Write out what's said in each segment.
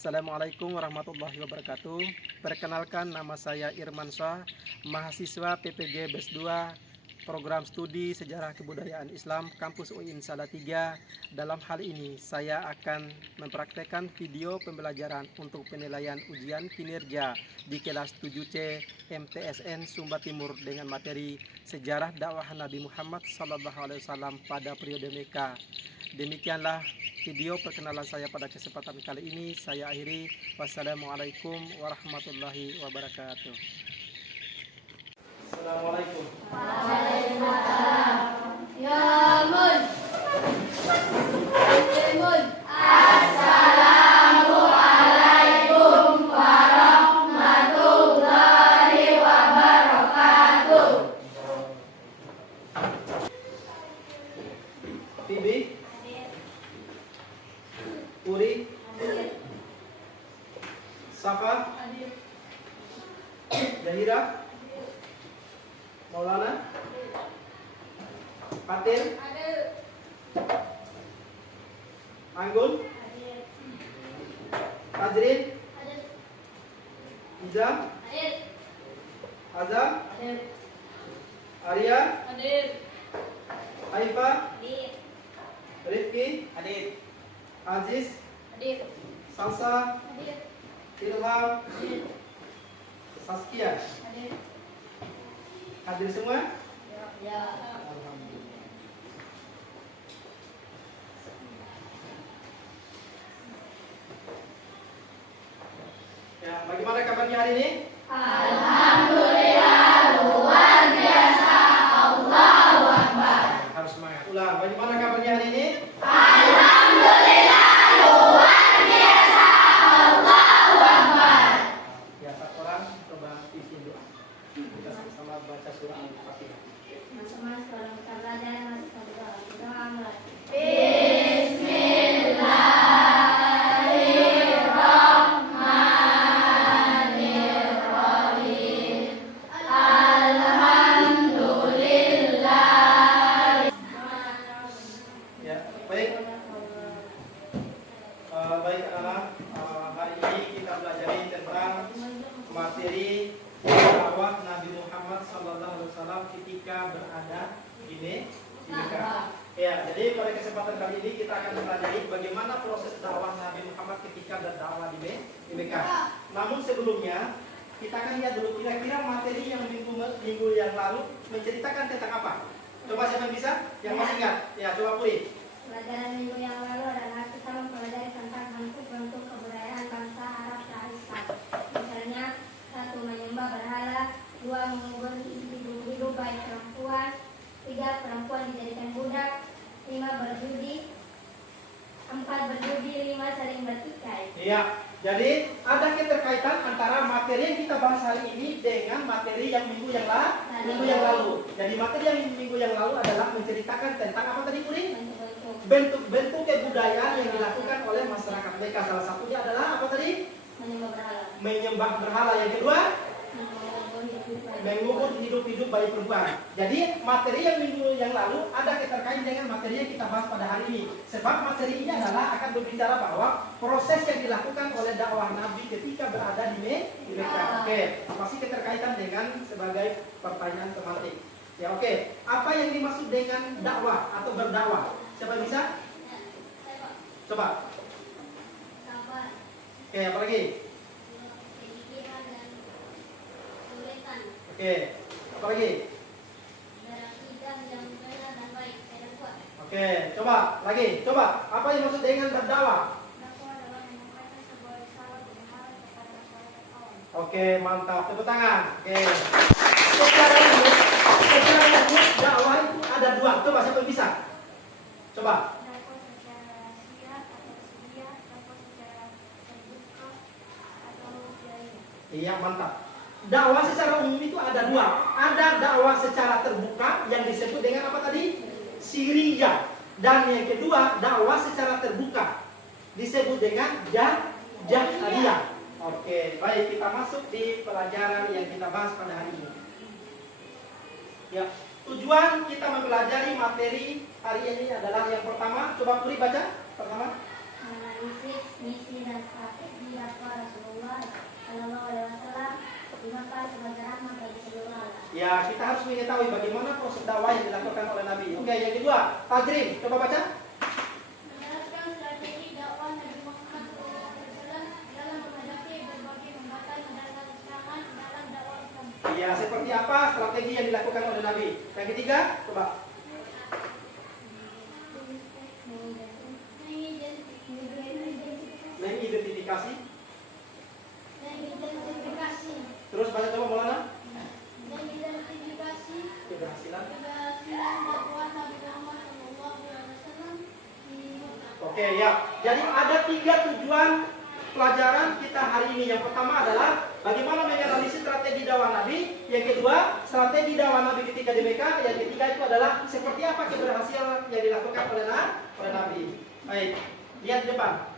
Assalamualaikum warahmatullahi wabarakatuh. Perkenalkan, nama saya Irman Shah, mahasiswa PPG BES 2, Program Studi Sejarah Kebudayaan Islam, Kampus UIN Salatiga. Dalam hal ini, saya akan mempraktekkan video pembelajaran untuk penilaian ujian kinerja di kelas 7C MTSN Sumba Timur dengan materi Sejarah Dakwah Nabi Muhammad SAW pada periode Mekah. Demikianlah video perkenalan saya pada kesempatan kali ini. Saya akhiri. Wassalamualaikum warahmatullahi wabarakatuh. Assalamualaikum. Waalaikumsalam. Ya mun. Assalamualaikum warahmatullahi wabarakatuh. Bibi, Uri, Safa, Zahira, Maulana, Fatin, Anggun, Fajrin, Izam, Azam, Arya, Haifa, Rifki, Aziz, Salsa, Ilham, Saskia. Hadir semua? Ya. Alhamdulillah. Ya, bagaimana kabarnya hari ini? Alhamdulillah luar biasa. Allahu Akbar. Harus semangat. Ulang, bagaimana kabarnya hari ini? Alhamdulillah luar biasa. Allahu Akbar. Ya, satu orang coba pimpin doa. Kita sama-sama baca surah Al-Fatihah. Mas-mas kalau kita belajar harus berdoa. Doa mulai. Bismillahirrahmanirrahim. Alhamdulillah. Ya, baik. Baik anak-anak, hari ini kita belajar tentang materi dakwah Nabi Muhammad SAW ketika berada di Mekah. Ya, jadi pada kesempatan kali ini kita akan mempelajari bagaimana proses dakwah Nabi Muhammad ketika berdakwah di Mekah. Namun sebelumnya kita akan lihat dulu kira-kira materi yang minggu yang lalu menceritakan tentang apa. Coba siapa yang bisa? Yang masih ingat? Ya, coba Puri. Pelajaran minggu yang lalu adalah kita mempelajari tentang bentuk-bentuk kebudayaan bangsa Arab Islam. Misalnya, 1. Menyembah berhala, 2. Mengubur hidup baik perempuan, 3. Perempuan dijadikan budak, 5. Berjudi, 4. Berjudi, 5. Saling bertikai. Iya, jadi ada keterkaitan antara materi yang kita bahas hari ini dengan materi yang minggu yang lalu. Jadi materi yang minggu yang lalu adalah menceritakan tentang apa tadi Puri? Bentuk-bentuk kebudayaan yang dilakukan oleh masyarakat mereka. Salah satunya adalah apa tadi? Menyembah berhala. Menyembah berhala. Yang kedua, mengubur hidup-hidup bayi perempuan. Jadi materi yang minggu yang lalu ada keterkaitan dengan materi yang kita bahas pada hari ini. Sebab materi ini adalah akan berbicara bahwa proses yang dilakukan oleh dakwah Nabi ketika berada di Mekah. Oke, masih keterkaitan dengan sebagai pertanyaan tematik. Ya, oke. Apa yang dimaksud dengan dakwah atau berdakwah? Siapa yang bisa? Coba. Oke, apa lagi? Oke, apa lagi? Oke, coba lagi. Coba, apa yang maksud dengan berdakwah? Oke, mantap. Tepuk tangan. Oke. Secara umum dakwah itu ada dua. Coba siapa yang bisa? Coba. Iya, mantap. Dakwah secara umum itu ada dua. Ada dakwah secara terbuka yang disebut dengan apa tadi? Siriyah. Dan yang kedua, dakwah secara terbuka disebut dengan jahriyah. Oke, baik, kita masuk di pelajaran yang kita bahas pada hari ini. Ya, tujuan kita mempelajari materi hari ini adalah yang pertama, coba Puri baca pertama. Analisis misi dan strategi Ya, kita harus mengetahui bagaimana proses dakwah yang dilakukan oleh Nabi. Oke, yang kedua, Tajrim, coba baca. Menjelaskan strategi dakwah Nabi Muhammad SAW dalam menghadapi berbagai hambatan dan tantangan dalam dakwah Islam. Ya, seperti apa strategi yang dilakukan oleh Nabi. Yang ketiga, coba. Mengidentifikasi. Terus baca coba Maulana. Mengidentifikasi Keberhasilan. dakwah Nabi Muhammad SAW di Oke, ya. Jadi ada 3 tujuan pelajaran kita hari ini. Yang pertama adalah bagaimana menganalisis strategi dakwah Nabi. Yang kedua, strategi dakwah Nabi ketika di Mekah. Yang ketiga itu adalah seperti apa keberhasilan yang dilakukan oleh Nabi. Baik, lihat di depan.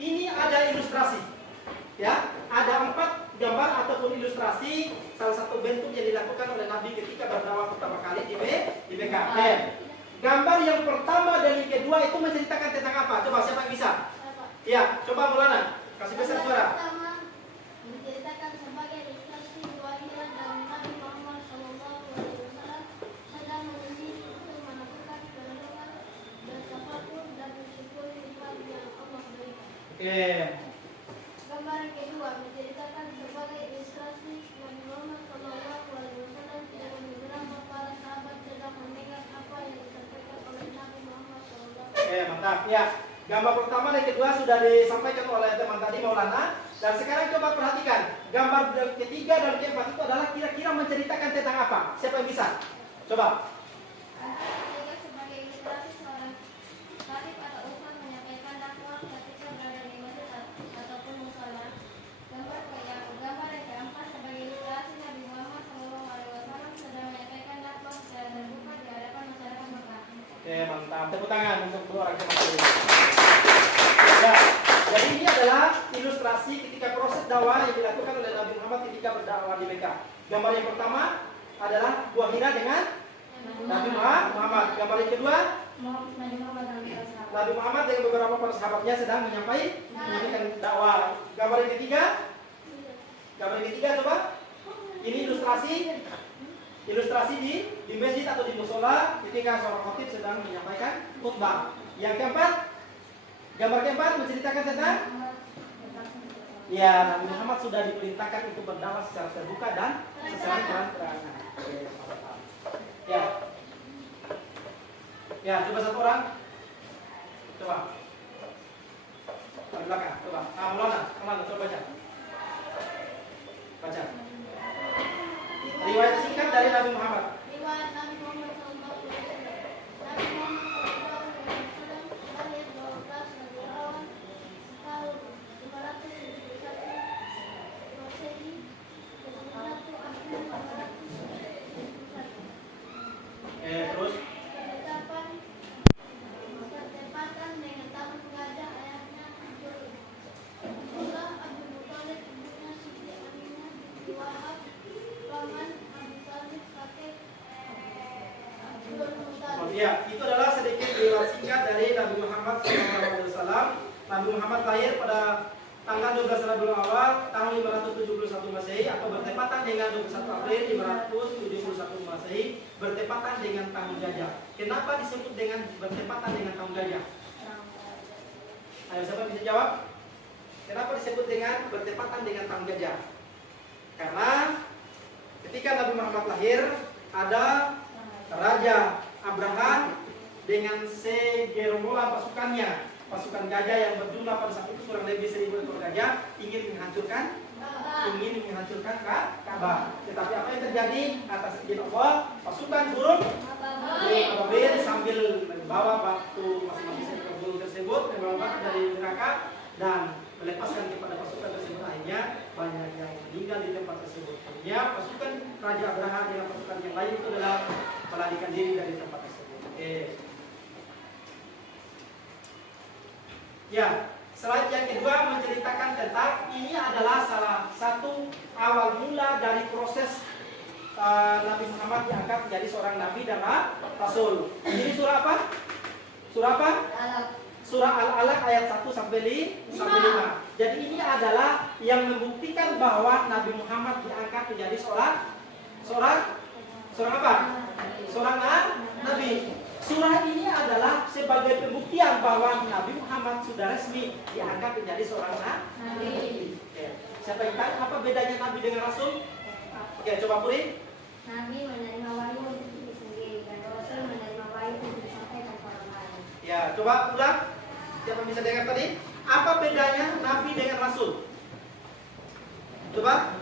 Ini ada ilustrasi. Ya, ada 4 gambar ataupun ilustrasi salah satu bentuk yang dilakukan oleh Nabi ketika berdakwah pertama kali di Mekah. Gambar yang pertama dan yang kedua itu menceritakan tentang apa? Coba siapa yang bisa? Ya, coba Maulana, kasih besar suara. pertama menceritakan sebagai ilustrasi kelahiran dan Nabi Muhammad SAW sedang menyisir untuk melakukan perenungan dan tafakur dan bersyukur nikmat yang Allah berikan. Oke. Gambar yang kedua menceritakan sebagai ilustrasi Nabi Muhammad SAW yang beberapa para sahabat sedang mendengar apa yang disampaikan oleh Nabi Muhammad SAW. Oke, mantap. Ya, gambar pertama dan kedua sudah disampaikan oleh teman tadi Maulana. Dan sekarang coba perhatikan, gambar ketiga dan keempat itu adalah kira-kira menceritakan tentang apa? Siapa yang bisa? Coba. Ketiga sebagai ilustrasi seorang khalif atau umat menyampaikan dakwah ketika berada di masjid ataupun musola. Gambar yang keempat sebagai ilustrasi Nabi Muhammad SAW sedang menyampaikan dakwah secara terbuka di hadapan masyarakat Mekah. Oke, mantap. Tepuk tangan untuk dua orang teman tadi. Ya, jadi ini adalah ilustrasi ketika proses dakwah yang dilakukan oleh Nabi Muhammad ketika berdakwah di Mekah. Gambar yang pertama adalah buah hira dengan Nabi Muhammad. Gambar yang kedua, Nabi Muhammad dengan beberapa para sahabatnya sedang menyampaikan dakwah. Gambar yang ketiga coba. Ini ilustrasi di masjid atau di musola ketika seorang khatib sedang menyampaikan khutbah. Yang keempat, gambar keempat menceritakan tentang ya, Nabi Muhammad sudah diperintahkan untuk berdakwah secara terbuka dan secara terang-terangan. Ya. Ya, coba satu orang. Coba. Di belakang, coba. Maulana, coba baca. Baca. Riwayat singkat dari Nabi Muhammad. Riwayat Nabi Muhammad SAW. Nabi Muhammad SAW lahir 12 Rabiul Awal tahun 571 Masehi ke 1 April 571. Terus Bertepatan dengan tahun gajah ayahnya Abdul Abdul Muthalib, ibunya Siti Aminah binti Wahab, paman Abu Talib, kakek Abdul Muthalib. ya, itu adalah sedikit riwayat singkat dari Nabi Muhammad SAW. Nabi Muhammad lahir pada tanggal 12 Rabiul Awal tahun 571 Masehi atau bertepatan dengan 21 April 571 Masehi, bertepatan dengan tahun gajah. Kenapa disebut dengan bertepatan dengan tahun gajah? Ayo, siapa bisa jawab? Kenapa disebut dengan bertepatan dengan tahun gajah? Karena ketika Nabi Muhammad lahir, ada Raja Abraham dengan segerombolan pasukan gajah yang berjumlah pada saat itu kurang lebih 1000 ekor gajah ingin menghancurkan Ka'bah. Tetapi apa yang terjadi? Atas izin Allah, pasukan burung ababil sambil membawa batu masing-masing ekor burung tersebut, membawa batu dari neraka dan melepaskan kepada pasukan tersebut. Akhirnya banyak yang meninggal di tempat tersebut. Akhirnya pasukan Raja Abraham dengan pasukan yang lain itu adalah melarikan diri dari tempat tersebut. Ya, slide yang kedua menceritakan tentang ini adalah salah satu awal mula dari proses Nabi Muhammad diangkat menjadi seorang nabi dan rasul. Ini surah apa? Surah apa? Surah Al-Alaq ayat 1 sampai 5. Jadi ini adalah yang membuktikan bahwa Nabi Muhammad diangkat menjadi seorang apa? Seorang nabi. Surah ini adalah sebagai pembuktian bahwa Nabi Muhammad sudah resmi diangkat menjadi seorang nabi. Oke. Siapa yang tahu apa bedanya nabi dengan rasul? Oke, coba Puri. Nabi menerima wahyu untuk diri sendiri dan Rasul menerima wahyu untuk disampaikan kepada orang lain. Ya, coba ulang. Siapa bisa dengar tadi? Apa bedanya nabi dengan rasul? Coba.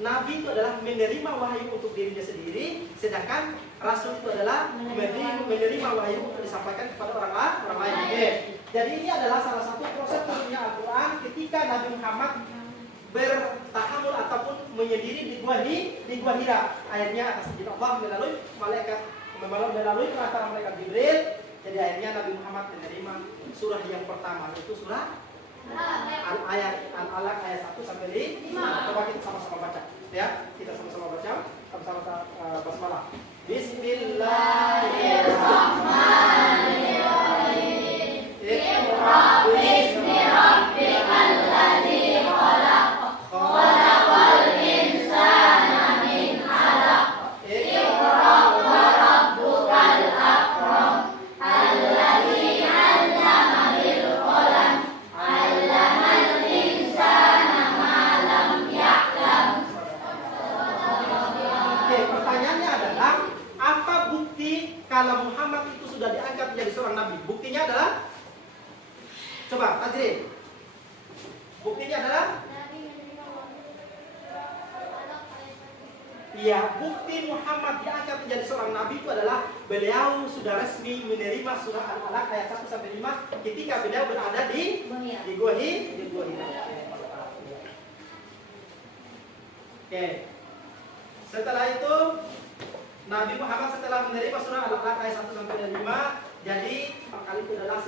Nabi itu adalah menerima wahyu untuk dirinya sendiri, sedangkan rasul itu adalah menerima wahyu untuk disampaikan kepada orang lain. Oke. Jadi ini adalah salah satu proses turunnya Al-Quran ketika Nabi Muhammad bertahamul ataupun menyendiri di Gua Hira. Akhirnya atas izin Allah melalui perantara malaikat Jibril. Jadi akhirnya Nabi Muhammad menerima surah yang pertama, yaitu surah Al-Alaq ayat 1 sampai 5. Coba kita sama-sama baca, ya. Kita sama-sama baca, sama-sama basmalah. Bismillahirrahmanirrahim. Iqra bismi rabbikal ladzi khalaq. Khalaqal insana min 'alaq. Iqra wa rabbukal akram. Alladzi 'allama bil qalam. Pertanyaannya adalah, apa bukti kalau Muhammad itu sudah diangkat menjadi seorang nabi? Buktinya adalah, coba Tajri. Buktinya adalah, iya, bukti Muhammad diangkat menjadi seorang nabi itu adalah beliau sudah resmi menerima surah Al-Alaq ayat 1 sampai 5 ketika beliau berada di Gua Hira. Oke. Setelah itu Nabi Muhammad setelah menerima surah Al-Alaq ayat 1 sampai 5, jadi kali itu adalah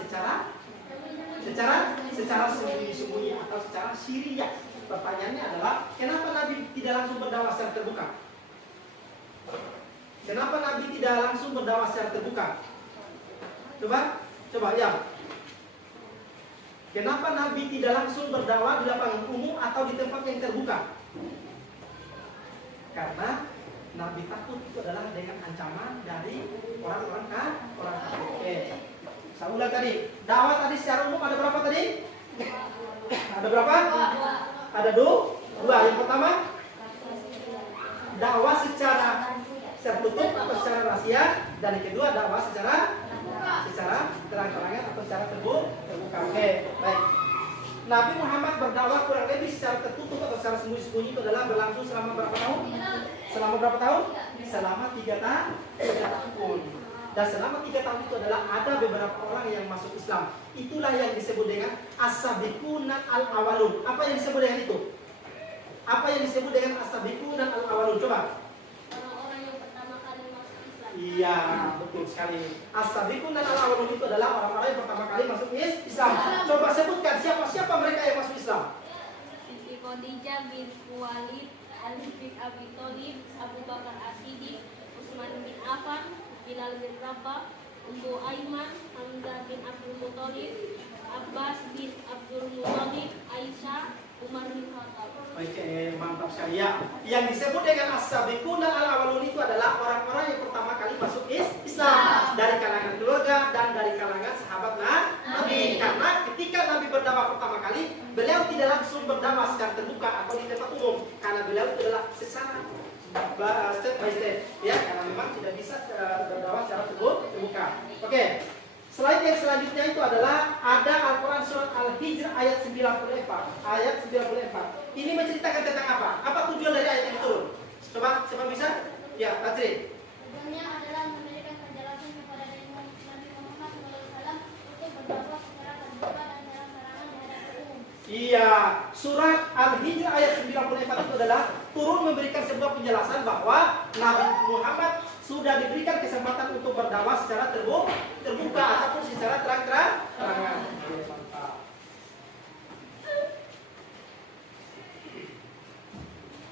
secara sembunyi-sembunyi atau secara siriyah. Pertanyaannya adalah, kenapa Nabi tidak langsung berdakwah secara terbuka? Kenapa Nabi tidak langsung berdakwah secara terbuka? Coba ya. Kenapa Nabi tidak langsung berdakwah di lapangan umum atau di tempat yang terbuka? Karena Nabi takut itu adalah dengan ancaman dari orang kafir. Oke. Saya ulang tadi. Dakwah tadi secara umum ada berapa tadi? Ada berapa? Ada dua. Yang pertama, dakwah secara tertutup atau secara rahasia, dan yang kedua dakwah secara terang-terangan atau secara terbuka. Oke, baik. Nabi Muhammad berdakwah kurang lebih secara tertutup atau secara sembunyi-sembunyi itu adalah berlangsung selama berapa tahun? Selama berapa tahun? Selama 3 tahun. Dan selama 3 tahun itu adalah ada beberapa orang yang masuk Islam. Itulah yang disebut dengan as-sabiquna al-awwalun. Apa yang disebut dengan itu? Apa yang disebut dengan as-sabiquna al-awwalun? Coba. Orang-orang yang pertama kali masuk Islam. Iya, betul sekali. As-sabiquna al-awwalun itu adalah orang-orang yang pertama kali masuk Islam. Coba sebutkan siapa mereka yang masuk Islam. Siti Khadijah bin Khuwailid, Ali bin Abi Thalib, Abu Bakar As-Siddiq, Utsman bin Affan, Bilal bin Rabah, Ummu Aiman, Hamzah bin Abdul Muthalib, Abbas bin Abdul Muthalib, Aisyah, Umar bin Khattab. Oke, mantap sekali ya. Yang disebut dengan as-sabiquna al-awwalun itu adalah orang-orang yang pertama kali masuk Islam dari kalangan keluarga dan dari kalangan sahabat Nabi. Karena ketika Nabi berdakwah pertama kali, beliau tidak langsung berdakwah secara terbuka atau di tempat umum, karena beliau itu adalah secara step by step, ya, karena memang tidak bisa berdakwah secara terbuka. Oke. Slide yang selanjutnya itu adalah ada Al-Quran surat Al-Hijr ayat 94. Ayat 94. Ini menceritakan tentang apa? Apa tujuan dari ayat ini turun? Coba, siapa bisa? Ya, Tajri. Tujuannya adalah memberikan penjelasan kepada Nabi Muhammad SAW untuk berdakwah secara terbuka dan terang-terangan di hadapan umum. Iya, surat Al-Hijr ayat 94 itu adalah turun memberikan sebuah penjelasan bahwa Nabi Muhammad sudah diberikan kesempatan untuk berdakwah secara terbuka ataupun secara terang-terangan.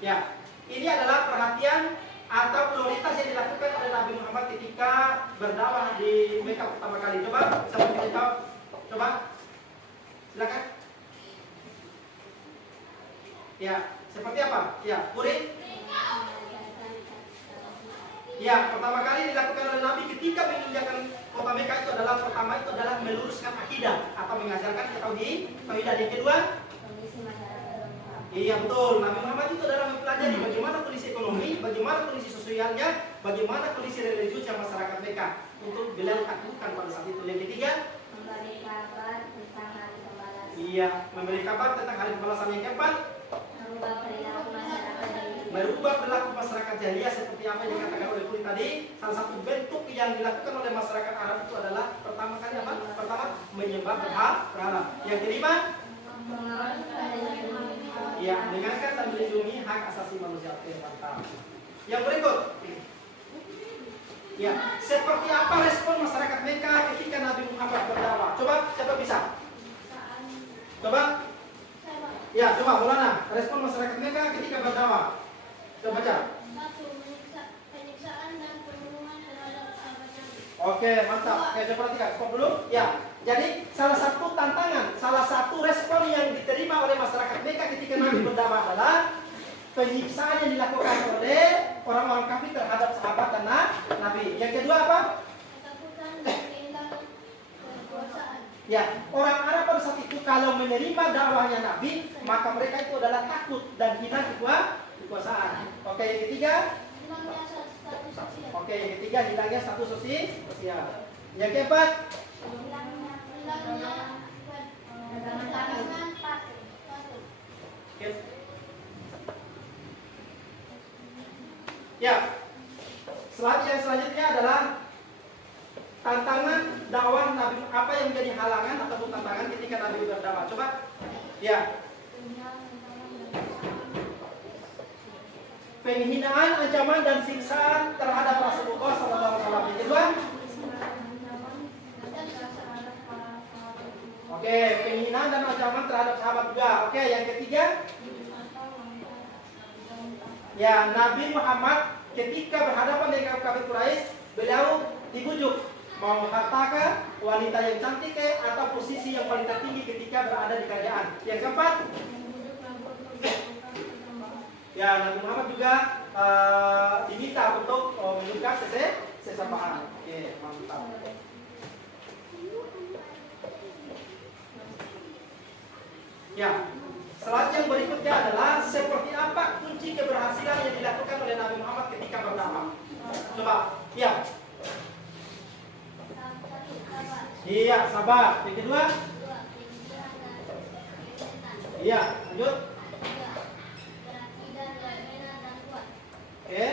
Ya, ini adalah perhatian atau prioritas yang dilakukan oleh Nabi Muhammad ketika berdakwah di Mekah pertama kali. Coba, siapa bisa jawab? Coba, silakan. Ya, seperti apa? Ya, Puri? Ya, pertama kali dilakukan oleh Nabi ketika meninggalkan kota Mekah itu adalah pertama itu adalah meluruskan akidah atau mengajarkan tauhid. Yang kedua, iya betul. Nabi Muhammad itu adalah mempelajari bagaimana kondisi ekonomi, bagaimana kondisi sosialnya, bagaimana kondisi religiusnya masyarakat Mekah untuk beliau takutkan pada saat itu. Yang ketiga, memberi kabar tentang hari pembalasan. iya, memberi kabar tentang hari pembalasan. Yang keempat, merubah perilaku masyarakat jahiliyah seperti apa yang dikatakan oleh Puri tadi. Salah satu bentuk yang dilakukan oleh masyarakat Arab itu adalah pertama kali apa? Pertama, menyembah berhala. Yang kelima, ya, mendengarkan dan melindungi hak asasi manusia. Mantap. Yang berikut, ya, seperti apa respon masyarakat Mekah ketika Nabi Muhammad berdakwah? Coba, siapa bisa? Coba, ya, coba Maulana, respon masyarakat Mekah ketika berdakwah. Coba baca. Penyiksaan dan pembunuhan terhadap sahabat Nabi. Oke, mantap. Oke, coba perhatikan. Stop dulu. Ya, jadi salah satu tantangan, salah satu respon yang diterima oleh masyarakat Mekah ketika Nabi berdakwah adalah penyiksaan yang dilakukan oleh orang-orang kafir terhadap sahabat dan Nabi. Yang kedua apa? Ketakutan dan kehilangan kekuasaan. Ya, orang Arab pada saat itu kalau menerima dakwahnya Nabi, maka mereka itu adalah takut dan hilang kekuasaan. Oke, yang ketiga? Hilangnya status sosial. Oke, yang ketiga hilangnya status sosial. Yang keempat? Hilangnya dagangan patut. Ya, selanjutnya adalah tantangan dakwah Nabi. Apa yang menjadi halangan ataupun tantangan ketika Nabi berdakwah? Coba, ya. Penghinaan, ancaman dan siksaan terhadap Rasulullah SAW. Yang kedua, oke, penghinaan dan ancaman terhadap sahabat juga. Oke, yang ketiga, ya, Nabi Muhammad ketika berhadapan dengan kafir Quraisy, beliau dibujuk mau hartakah, wanita yang cantik atau posisi yang paling tertinggi ketika berada di kerajaan. Yang keempat, ya, Nabi Muhammad juga diminta untuk menunjukkan sesapaan. Oke, mantap. Ya, slide yang berikutnya adalah seperti apa kunci keberhasilan yang dilakukan oleh Nabi Muhammad ketika berdakwah. Coba, ya. Iya, sabar. Yang kedua, iya, lanjut. Oke.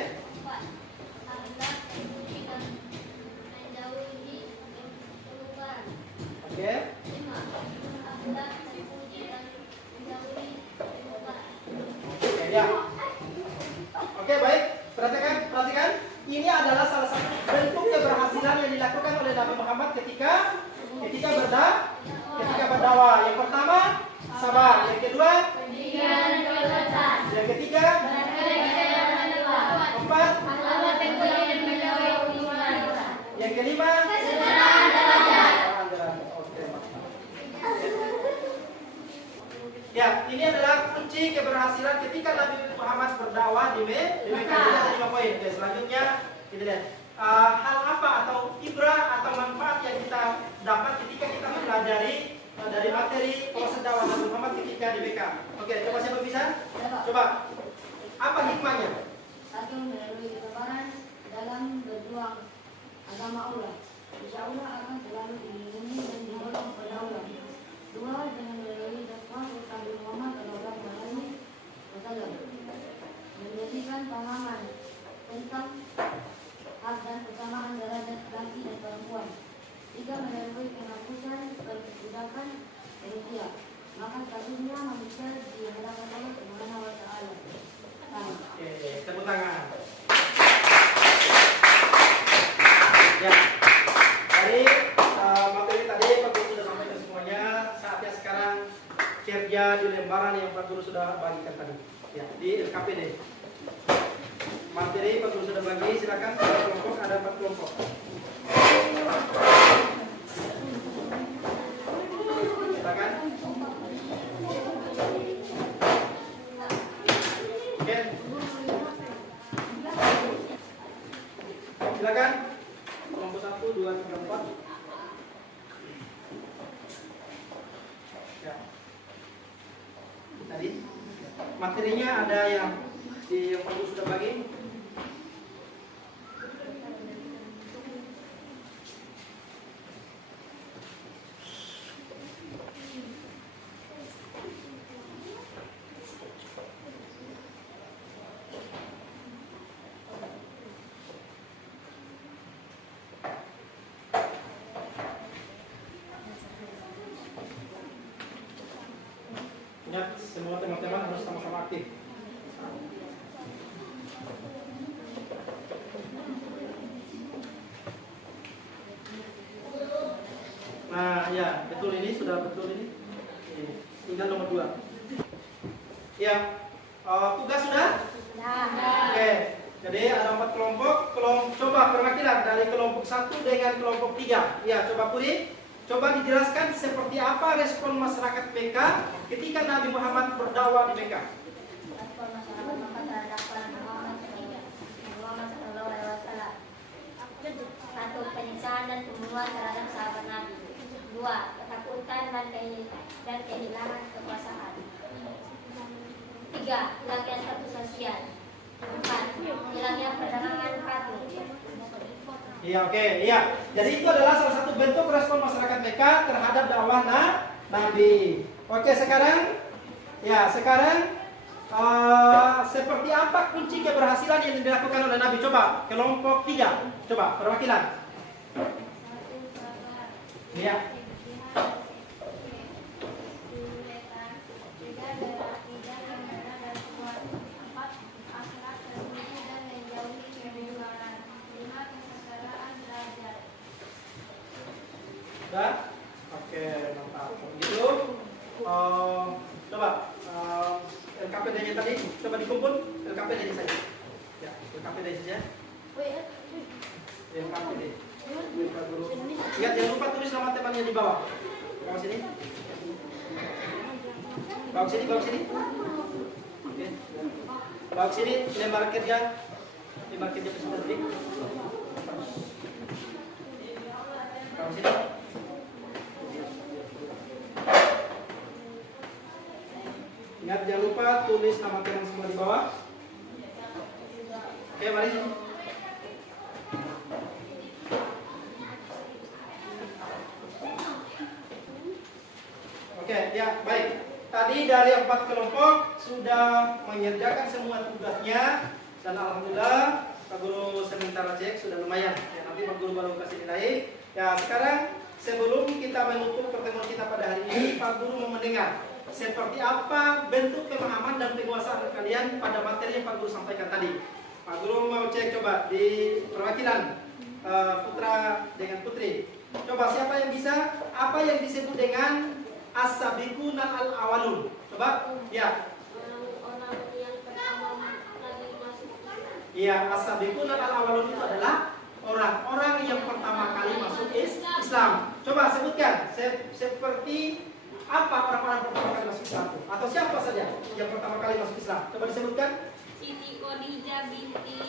Oke. Ya. Oke, baik. Perhatikan. Ini adalah salah satu bentuk keberhasilan yang dilakukan oleh Nabi Muhammad ketika berdakwah. Yang pertama, sabar. Yang kedua, yang ketiga, keempat, yang kelima, ya, ini adalah kunci keberhasilan ketika Nabi Muhammad berdakwah di Mekah. Ada 5 poin. Oke, selanjutnya kita lihat hal apa atau ibrah atau manfaat yang kita dapat ketika kita mempelajari dari materi proses dakwah Nabi Muhammad ketika di Mekah. Oke, coba siapa bisa? Coba. Apa hikmahnya? Satu, melalui kesabaran dalam berjuang agama Allah. Insya Allah akan selalu dilindungi dan didorong pada Allah. Dua, dengan melalui dakwah Nabi Muhammad Sallallahu Alaihi Wasallam menjadikan pemahaman tentang hak dan kesamaan derajat laki dan perempuan. Tiga, melalui penghapusan perbudakan manusia, maka statusnya manusia di hadapan Allah Subhanahu Wa Taala. Oke, tepuk tangan. Ya, dari materi tadi Pak Guru sudah sampaikan semuanya. Saatnya sekarang kerja di lembaran yang Pak Guru sudah bagikan tadi. Ya, di LKPD. Materi Pak Guru sudah bagi, silakan kelompok ada 4 kelompok. Silakan. Materinya ada yang di yang Pak Guru sudah bagi. Ingat, semua teman-teman harus sama-sama aktif. Nah, ya, betul ini, sudah betul ini. Tinggal nomor 2. Ya, tugas sudah? Oke, jadi ada 4 kelompok. Coba perwakilan dari kelompok 1 dengan kelompok 3. Ya, coba Puri. Coba dijelaskan seperti apa respon masyarakat Mekah ketika Nabi Muhammad berdakwah di Mekah. Respon masyarakat Mekah terhadap Muhammad Sallallahu Alaihi Wasallam. 1. Penyiksaan dan pembunuhan terhadap sahabat Nabi. 2. Ketakutan dan kehilangan kekuasaan. 3. Hilangnya status sosial. 4. Hilangnya perdagangan patung. Iya, oke, iya. Jadi itu adalah salah satu bentuk respon masyarakat Mekah terhadap dakwah Nabi. Oke, sekarang seperti apa kunci keberhasilan yang dilakukan oleh Nabi? Coba kelompok 3. Coba perwakilan. Iya. Sudah? Oke, mantap. Begitu. Coba LKPD-nya tadi, coba dikumpul LKPD saja. Ya, LKPD saja. LKPD. Ingat, jangan lupa tulis nama temannya di bawah. Bawa sini. Bawa sini, bawa sini. Oke. Bawa sini, lembar kerja peserta didik. Bawa sini. Ingat, jangan lupa tulis nama teman semua di bawah. Oke, mari sini. Oke, ya, baik. Tadi dari 4 kelompok sudah mengerjakan semua tugasnya dan alhamdulillah Pak Guru sementara cek sudah lumayan. Ya, nanti Pak Guru baru kasih nilai. Ya, sekarang sebelum kita menutup pertemuan kita pada hari ini, Pak Guru mau mendengar seperti apa bentuk pemahaman dan penguasaan kalian pada materi yang Pak Guru sampaikan tadi. Pak Guru mau cek coba di perwakilan putra dengan putri. Coba siapa yang bisa? Apa yang disebut dengan as-sabiqun al-awwalun? Coba, ya. Orang yang pertama kali masuk Islam. Iya, as-sabiqun al-awwalun itu adalah orang-orang yang pertama kali masuk Islam. Coba sebutkan seperti apa orang-orang pertama kali masuk Islam? Atau siapa saja yang pertama kali masuk Islam? Coba disebutkan. Siti Khadijah binti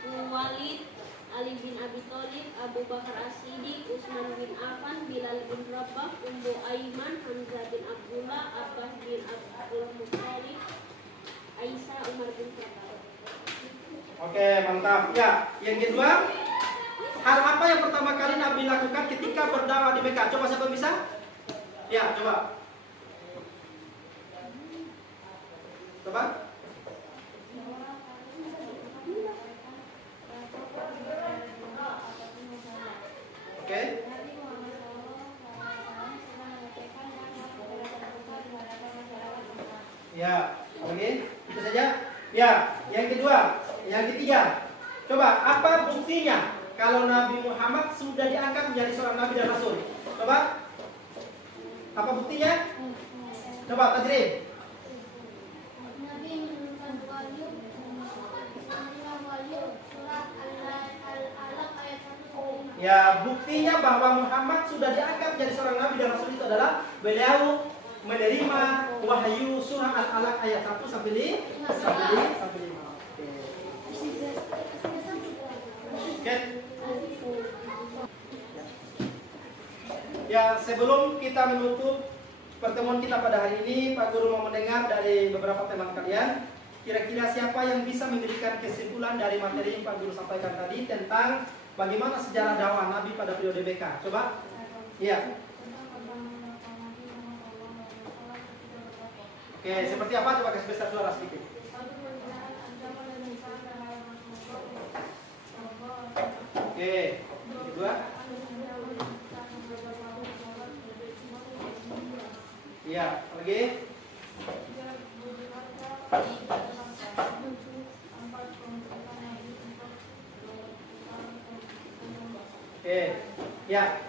Khuwailid, Ali bin Abi Thalib, Abu Bakar As-Siddiq, Utsman bin Affan, Bilal bin Rabah, Ummu Aiman, Hamzah bin Abdullah, Abbas bin Abdul Muttalib, Aisyah, Umar bin Khattab. Oke, mantap. Ya, yang kedua, hal apa yang pertama kali Nabi lakukan ketika berdakwah di Mekah? Coba siapa bisa? Ya, coba. Coba. Oke. Ya, oke. Itu saja. Ya, yang kedua, yang ketiga. Coba, apa buktinya kalau Nabi Muhammad sudah diangkat menjadi seorang nabi dan rasul? Coba. Apa buktinya? Coba Tajrim. Nabi menurunkan wahyu surat Al-Alaq ayat 1. Ya, buktinya bahwa Muhammad sudah diangkat menjadi seorang nabi dan rasul itu adalah beliau menerima wahyu surah Al-Alaq ayat 1 sampai 5. Oke. Ya, sebelum kita menutup pertemuan kita pada hari ini, Pak Guru mau mendengar dari beberapa teman kalian. Kira-kira siapa yang bisa memberikan kesimpulan dari materi yang Pak Guru sampaikan tadi tentang bagaimana sejarah dakwah Nabi pada periode BK? Coba. Iya. Oke, seperti apa? Coba kasih besar suara sedikit. Oke, kedua. Iya, lagi. Oke, ya.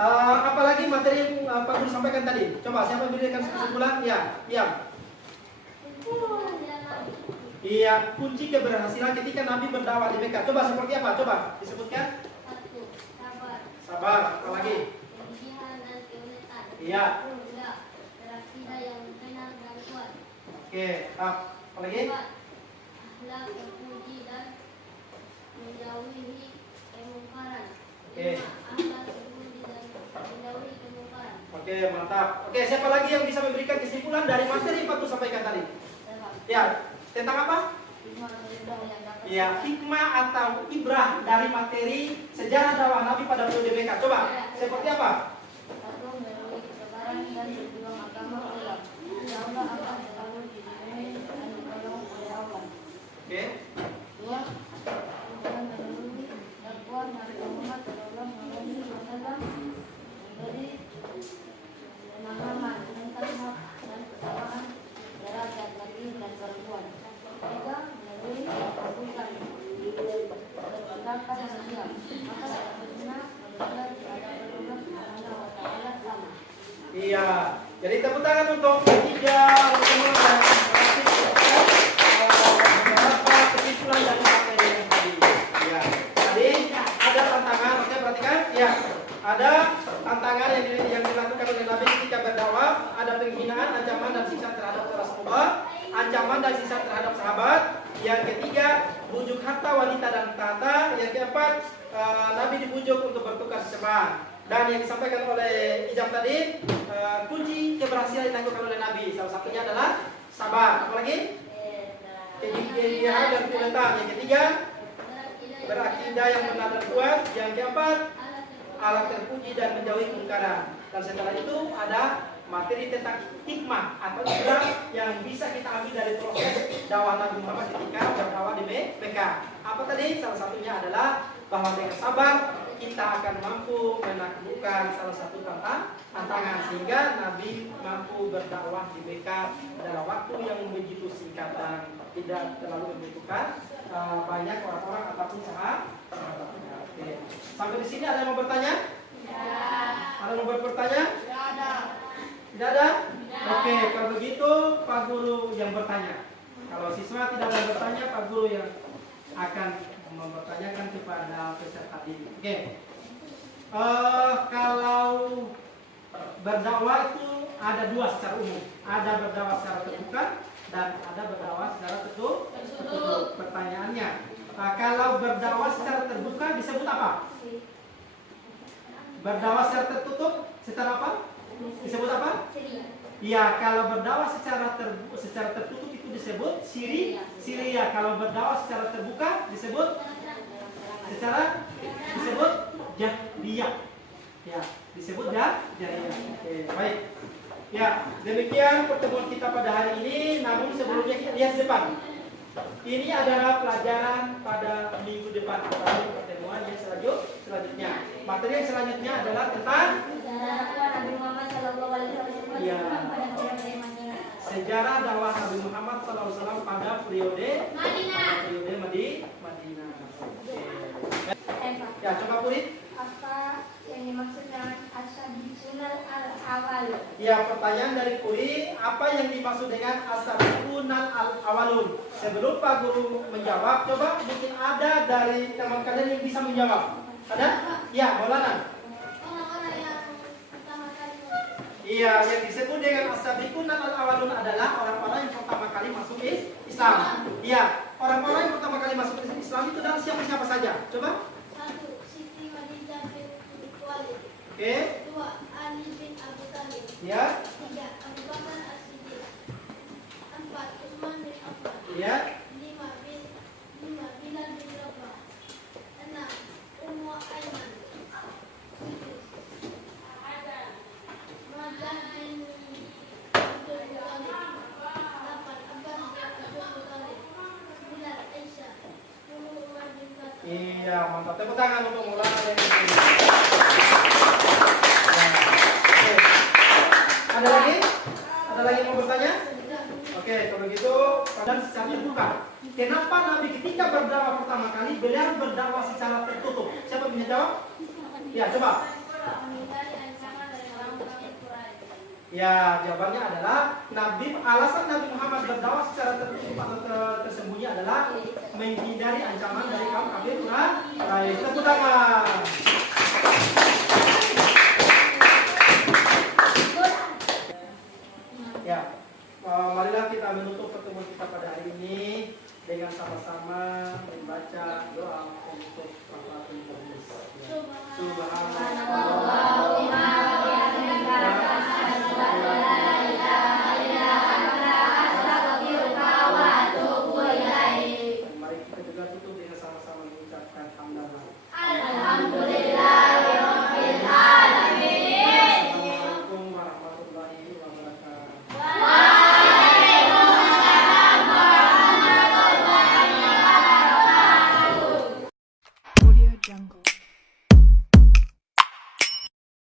Apalagi materi yang Pak Guru sampaikan tadi? Coba siapa yang memberikan kesimpulan? Ya, iya. Iya, kunci keberhasilan ketika Nabi berdakwah di Mekah. Coba seperti apa? Coba disebutkan. 1. Sabar. Sabar. Apalagi? Kegigihan dan keunikan. Iya. 2. Berakidah yang benar dan kuat. Oke, apalagi? 4. Akhlak terpuji dan menjauhi kemungkaran. Oke. 5. Akhlak terpuji dan menjauhi kemungkaran. Oke, mantap. Oke, siapa lagi yang bisa memberikan kesimpulan dari materi yang Pak Guru sampaikan tadi? Ya, tentang apa? Ya, hikmah atau ibrah dari materi sejarah dakwah Nabi pada periode BK. Coba, seperti apa? 1. Melalui kesabaran dan berjuang agama Allah. Allah akan selalu dilindungi dan ditolong oleh Allah. Oke. 2. Dengan melalui dakwah Nabi Muhammad SAW memberi pemahaman tentang hak dan kesamaan derajat laki dan perempuan. 3. Melalui keputusan berpendapat sosial, maka seharusnya manusia kepada Allah Subhanahu wa Ta'ala sama. Iya. Jadi tepuk tangan untuk ketiga teman dan beberapa kesimpulan dari materi yang tadi. Ya. Tadi ada tantangan, oke perhatikan. Ya. Ada tantangan yang dilakukan oleh Nabi ketika berdakwah, ada penghinaan, ancaman dan siksa terhadap Rasulullah, ancaman dan siksa terhadap sahabat. Yang ketiga, bujuk harta wanita dan tata. Yang keempat, Nabi dibujuk untuk bertukar sesembahan. Dan yang disampaikan oleh Ijam tadi, kunci keberhasilan yang dilakukan oleh Nabi salah satunya adalah sabar. Apalagi? Kegigihan dan keunikan. Yang ketiga, berakidah yang benar dan kuat. Yang keempat, alat terpuji dan menjauhi kemungkaran. Dan setelah itu ada materi tentang hikmah atau ibrah yang bisa kita ambil dari proses dakwah Nabi Muhammad ketika berdakwah di Mekah. Apa tadi? Salah satunya adalah bahwa dengan sabar kita akan mampu menaklukkan salah satu tantangan sehingga Nabi mampu berdakwah di Mekah dalam waktu yang begitu singkat dan tidak terlalu membutuhkan banyak orang-orang ataupun sahabatnya. Oke. Sampai di sini ada yang mau bertanya? Ada yang mau bertanya? Tidak ada? Oke, kalau begitu Pak Guru yang bertanya. Kalau siswa tidak ada bertanya, Pak Guru yang akan mempertanyakan kepada peserta didik. Oke. Kalau berdakwah itu ada dua secara umum. Ada berdakwah secara terbuka dan ada berdakwah secara tertutup. Pertanyaannya, kalau berdakwah secara terbuka disebut apa? Berdakwah secara tertutup secara apa? Disebut apa? Ya, kalau berdakwah secara tertutup itu disebut Syria. Kalau berdakwah secara terbuka disebut Jahriyah. Ya, disebut Jahriyah. Oke, baik. Ya, demikian pertemuan kita pada hari ini. Namun sebelumnya kita lihat depan. Ini adalah pelajaran pada minggu depan atau pertemuan yang selanjutnya. Materi yang selanjutnya adalah tentang Nabi Muhammad SAW ya, pada periode Madinah. sejarah dakwah Nabi Muhammad SAW pada periode Madinah. Ya, coba Purit. Apa yang dimaksud dengan as-sabiqunal al-awwal? Ya, pertanyaan dari Puri, apa yang dimaksud dengan as-sabiqunal al-awwalun? Sebelum Pak Guru menjawab, coba mungkin ada dari teman kalian yang bisa menjawab. Ada? Ya, Maulana. Orang-orang yang pertama kali Iya, yang disebut dengan as-sabiqunal al-awwalun adalah orang-orang yang pertama kali masuk Islam. Iya, orang-orang yang pertama kali masuk Islam itu adalah siapa saja? Coba. 1. Siti Khadijah binti Khuwailid. Oke. 2. Ali bin Abi Thalib. Ya. 3. Ya. 5 Bilal bin Rabah. 6 Ummu Aiman. 7 Madah bin Abdul Muthalib. 8 Abbas bin Abdul Muthalib. 9 Aisyah. 10 Umar bin Khattab. Iya, mantap. Tepuk tangan untuk Maulana yang ini. Oke. Ada lagi? Ada lagi yang mau bertanya? Oke, kalau gitu dan secara terbuka. Kenapa Nabi ketika berdakwah pertama kali beliau berdakwah secara tertutup? Siapa bisa jawab? Ya, coba. Menghindari ancaman dari orang kafir Quraisy. Ya, jawabannya adalah alasan Nabi Muhammad berdakwah secara tertutup atau tersembunyi adalah menghindari ancaman dari kaum kafir Quraisy. Tepuk tangan. Ya, marilah kita menutup pertemuan kita pada hari ini dengan sama-sama membaca doa untuk Rafaatul Majlis. Subhanallah. Mari kita juga tutup dengan sama-sama mengucapkan hamdalah. Assalamualaikum warahmatullahi wabarakatuh. Audio Jungle.